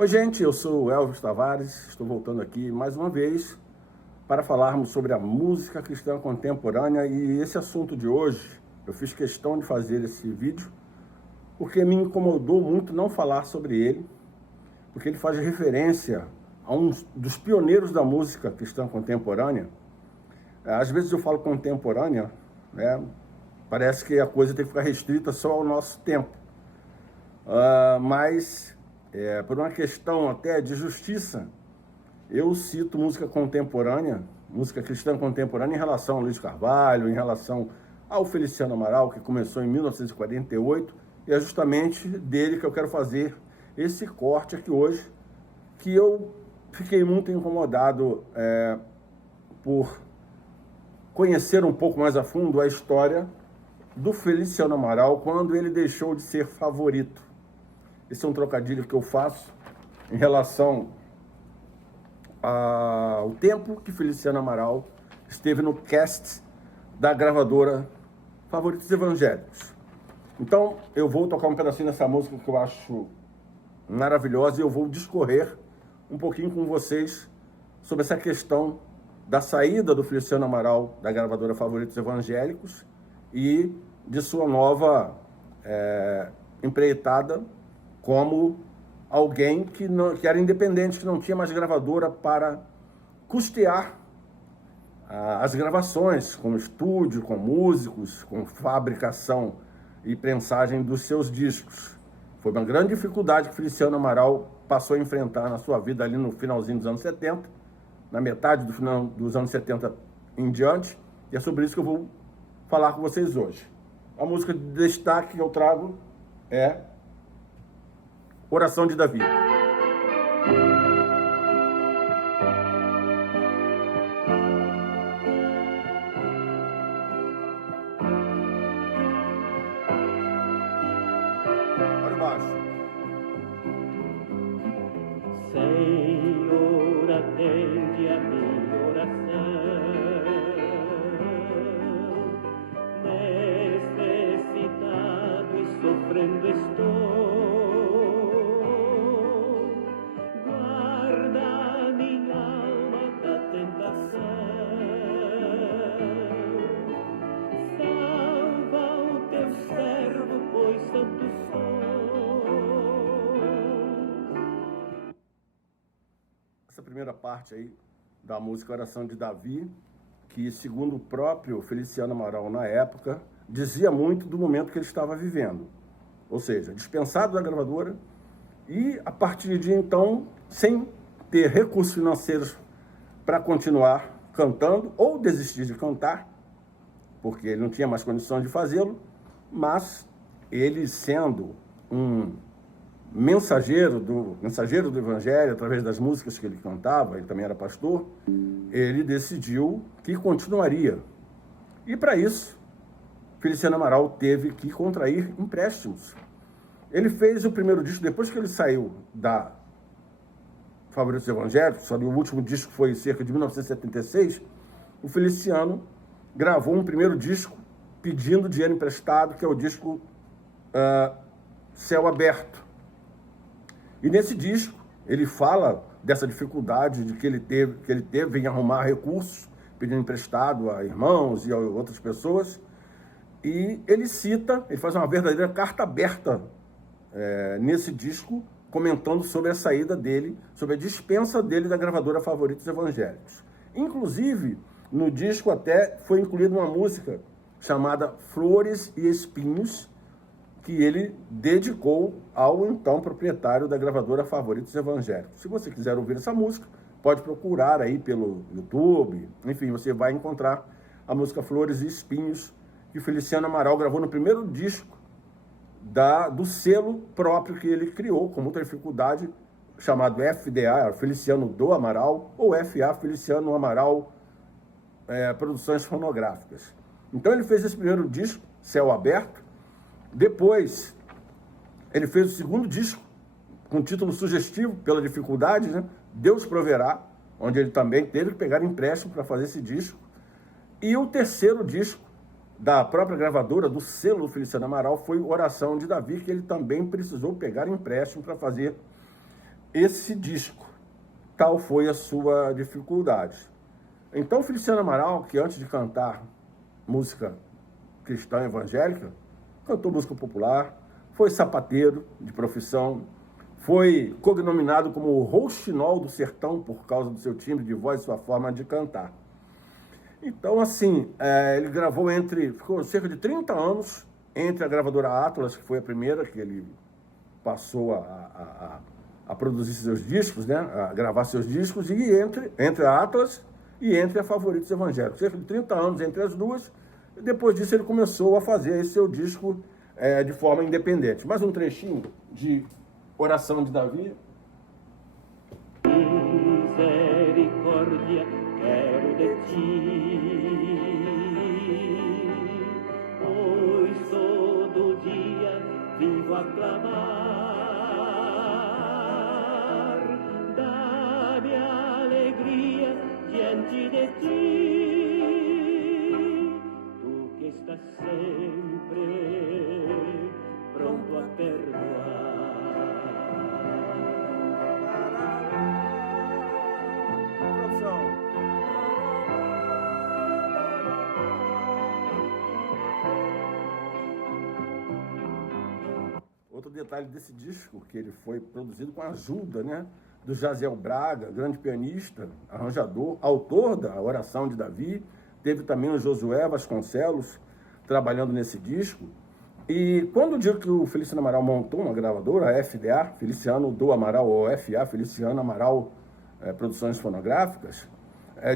Oi, gente, eu sou o Elvis Tavares, estou voltando aqui mais uma vez para falarmos sobre a música cristã contemporânea, e esse assunto de hoje, eu fiz questão de fazer esse vídeo porque me incomodou muito não falar sobre ele, porque ele faz referência a um dos pioneiros da música cristã contemporânea. Às vezes eu falo contemporânea, né? Parece que a coisa tem que ficar restrita só ao nosso tempo, mas por uma questão até de justiça, eu cito música contemporânea, música cristã contemporânea em relação a Luiz Carvalho, em relação ao Feliciano Amaral, que começou em 1948, e é justamente dele que eu quero fazer esse corte aqui hoje, que eu fiquei muito incomodado por conhecer um pouco mais a fundo a história do Feliciano Amaral quando ele deixou de ser favorito. Esse é um trocadilho que eu faço em relação ao tempo que Feliciano Amaral esteve no cast da gravadora Favoritos Evangélicos. Então, eu vou tocar um pedacinho dessa música que eu acho maravilhosa e eu vou discorrer um pouquinho com vocês sobre essa questão da saída do Feliciano Amaral da gravadora Favoritos Evangélicos e de sua nova empreitada como alguém que era independente, que não tinha mais gravadora para custear as gravações, com estúdio, com músicos, com fabricação e prensagem dos seus discos. Foi uma grande dificuldade que Feliciano Amaral passou a enfrentar na sua vida ali no finalzinho dos anos 70, na metade do final dos anos 70 em diante, e é sobre isso que eu vou falar com vocês hoje. A música de destaque que eu trago é Oração de Davi. Olha o baixo. Senhor, atende a minha oração. Necessitado e sofrendo estou. Guarda minha alma da tentação. Salva o teu servo, pois santo sou. Essa primeira parte aí da música Oração de Davi, que segundo o próprio Feliciano Amaral na época, dizia muito do momento que ele estava vivendo. Ou seja, dispensado da gravadora e a partir de então, sem ter recursos financeiros para continuar cantando ou desistir de cantar, porque ele não tinha mais condição de fazê-lo, mas ele sendo um mensageiro do Evangelho, através das músicas que ele cantava, ele também era pastor, ele decidiu que continuaria. E para isso, Feliciano Amaral teve que contrair empréstimos. Ele fez o primeiro disco, depois que ele saiu da Favoritos Evangélicos, sabe, o último disco foi cerca de 1976, o Feliciano gravou um primeiro disco pedindo dinheiro emprestado, que é o disco Céu Aberto. E nesse disco, ele fala dessa dificuldade de que ele teve em arrumar recursos, pedindo emprestado a irmãos e a outras pessoas. E ele faz uma verdadeira carta aberta nesse disco, comentando sobre a saída dele, sobre a dispensa dele da gravadora Favoritos Evangélicos. Inclusive, no disco até foi incluída uma música chamada Flores e Espinhos, que ele dedicou ao então proprietário da gravadora Favoritos Evangélicos. Se você quiser ouvir essa música, pode procurar aí pelo YouTube, enfim, você vai encontrar a música Flores e Espinhos, que Feliciano Amaral gravou no primeiro disco do selo próprio que ele criou, com muita dificuldade, chamado FDA, Feliciano do Amaral, ou FA, Feliciano Amaral Produções Fonográficas. Então ele fez esse primeiro disco, Céu Aberto. Depois, ele fez o segundo disco, com título sugestivo, pela dificuldade, né? Deus Proverá, onde ele também teve que pegar empréstimo para fazer esse disco. E o terceiro disco, da própria gravadora, do selo do Feliciano Amaral, foi Oração de Davi, que ele também precisou pegar empréstimo para fazer esse disco. Tal foi a sua dificuldade. Então, Feliciano Amaral, que antes de cantar música cristã evangélica, cantou música popular, foi sapateiro de profissão, foi cognominado como o Rouxinol do Sertão por causa do seu timbre de voz e sua forma de cantar. Então, assim, ele gravou ficou cerca de 30 anos entre a gravadora Atlas, que foi a primeira que ele passou a produzir seus discos, né, a gravar seus discos, e entre a Atlas e entre a Favoritos Evangélicos. Cerca de 30 anos entre as duas, e depois disso ele começou a fazer esse seu disco de forma independente. Mais um trechinho de Oração de Davi. Misericórdia quero de ti, pois todo dia vivo a clamar, dá-me alegria diante de ti, tu que estás sempre pronto a perdoar. Outro detalhe desse disco, que ele foi produzido com a ajuda, né, do Jaziel Braga, grande pianista, arranjador, autor da Oração de Davi. Teve também o Josué Vasconcelos trabalhando nesse disco. E quando eu digo que o Feliciano Amaral montou uma gravadora, a FDA, Feliciano do Amaral, ou FA, Feliciano Amaral Produções Fonográficas,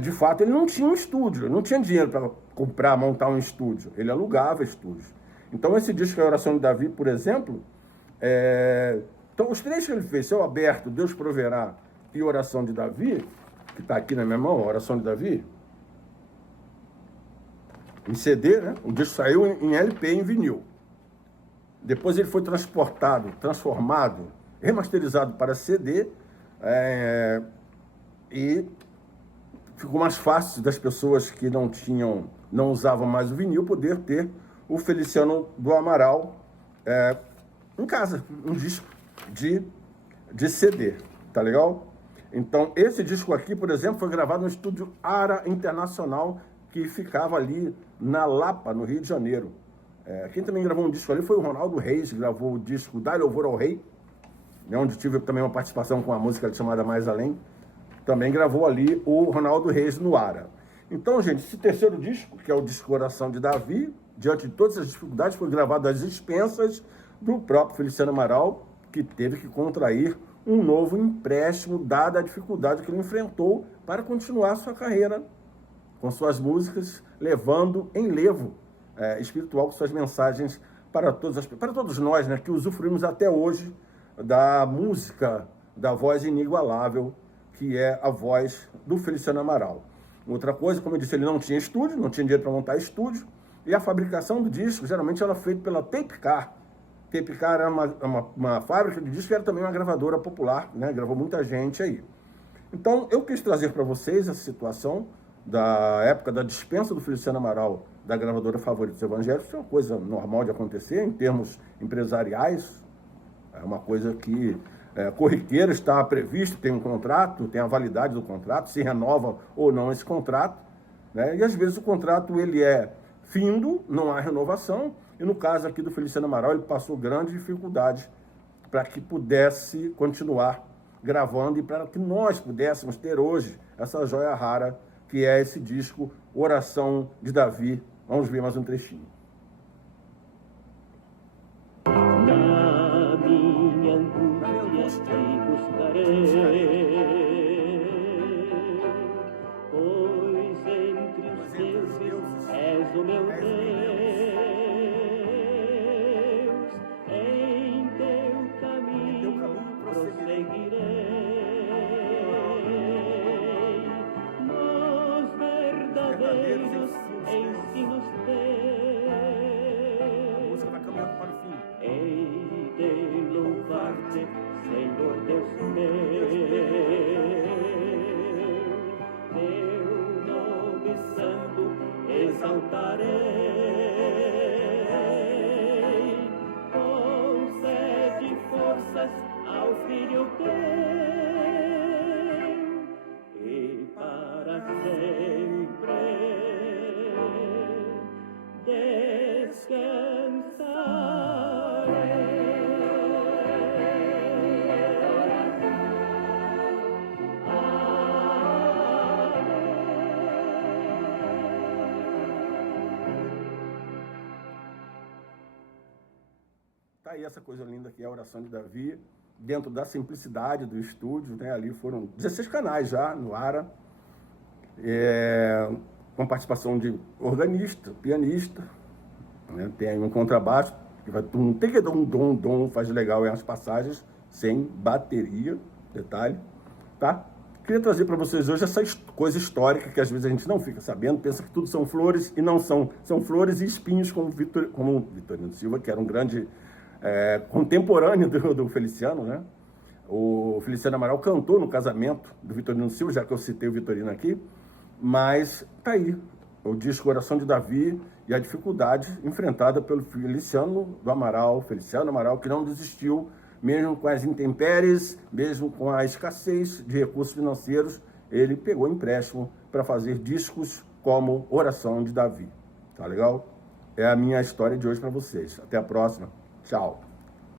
de fato ele não tinha um estúdio, ele não tinha dinheiro para montar um estúdio, ele alugava estúdios. Então esse disco, a Oração de Davi, por exemplo, então os três que ele fez, Céu Aberto, Deus Proverá e Oração de Davi, que está aqui na minha mão, Oração de Davi, em CD, né? O disco saiu em LP, em vinil. Depois ele foi transformado, remasterizado para CD, e ficou mais fácil das pessoas que não usavam mais o vinil poder ter o Feliciano do Amaral em casa, um disco de CD, tá legal? Então, esse disco aqui, por exemplo, foi gravado no estúdio Ara Internacional, que ficava ali na Lapa, no Rio de Janeiro. Quem também gravou um disco ali foi o Ronaldo Reis, que gravou o disco Dai Louvor ao Rei, né, onde tive também uma participação com a música chamada Mais Além. Também gravou ali o Ronaldo Reis no Ara. Então, gente, esse terceiro disco, que é o disco Oração de Davi, diante de todas as dificuldades, foi gravado às expensas do próprio Feliciano Amaral, que teve que contrair um novo empréstimo, dada a dificuldade que ele enfrentou para continuar sua carreira com suas músicas, levando enlevo espiritual com suas mensagens para todos nós, né, que usufruímos até hoje da música, da voz inigualável, que é a voz do Feliciano Amaral. Outra coisa, como eu disse, ele não tinha estúdio, não tinha dinheiro para montar estúdio, e a fabricação do disco, geralmente, ela é feita pela Tape Car. Tape Car era uma fábrica de disco, que era também uma gravadora popular, né? Gravou muita gente aí. Então, eu quis trazer para vocês essa situação da época da dispensa do Feliciano Amaral da gravadora Favoritos Evangélicos. Isso é uma coisa normal de acontecer em termos empresariais, é uma coisa que corriqueira, está previsto, tem um contrato, tem a validade do contrato, se renova ou não esse contrato, né? E às vezes o contrato ele é findo, não há renovação, e no caso aqui do Feliciano Amaral ele passou grande dificuldade para que pudesse continuar gravando e para que nós pudéssemos ter hoje essa joia rara que é esse disco Oração de Davi. Vamos ver mais um trechinho. Na minha angústia te buscarei, pois entre os deuses és o meu Deus, em teu caminho prosseguirei, nos verdadeiros ensinos teus. A música vai caminhando para o fim. Hei de louvar-te, Senhor Deus meu, teu nome santo exaltarei, concede forças ao filho teu. Tá aí essa coisa linda que é a oração de Davi, dentro da simplicidade do estúdio, né? Ali foram 16 canais já no ar, com participação de organista, pianista, né? Tem um contrabaixo que vai dom, faz legal as passagens sem bateria, detalhe, tá? Queria trazer para vocês hoje essa coisa histórica que às vezes a gente não fica sabendo, pensa que tudo são flores e não são. São flores e espinhos, como Vitorino Silva, que era um grande contemporâneo do Feliciano, né? O Feliciano Amaral cantou no casamento do Vitorino Silva, já que eu citei o Vitorino aqui, mas tá aí o disco Oração de Davi e a dificuldade enfrentada pelo Feliciano Amaral, que não desistiu, mesmo com as intempéries, mesmo com a escassez de recursos financeiros, ele pegou empréstimo para fazer discos como Oração de Davi. Tá legal? É a minha história de hoje para vocês. Até a próxima. Tchau.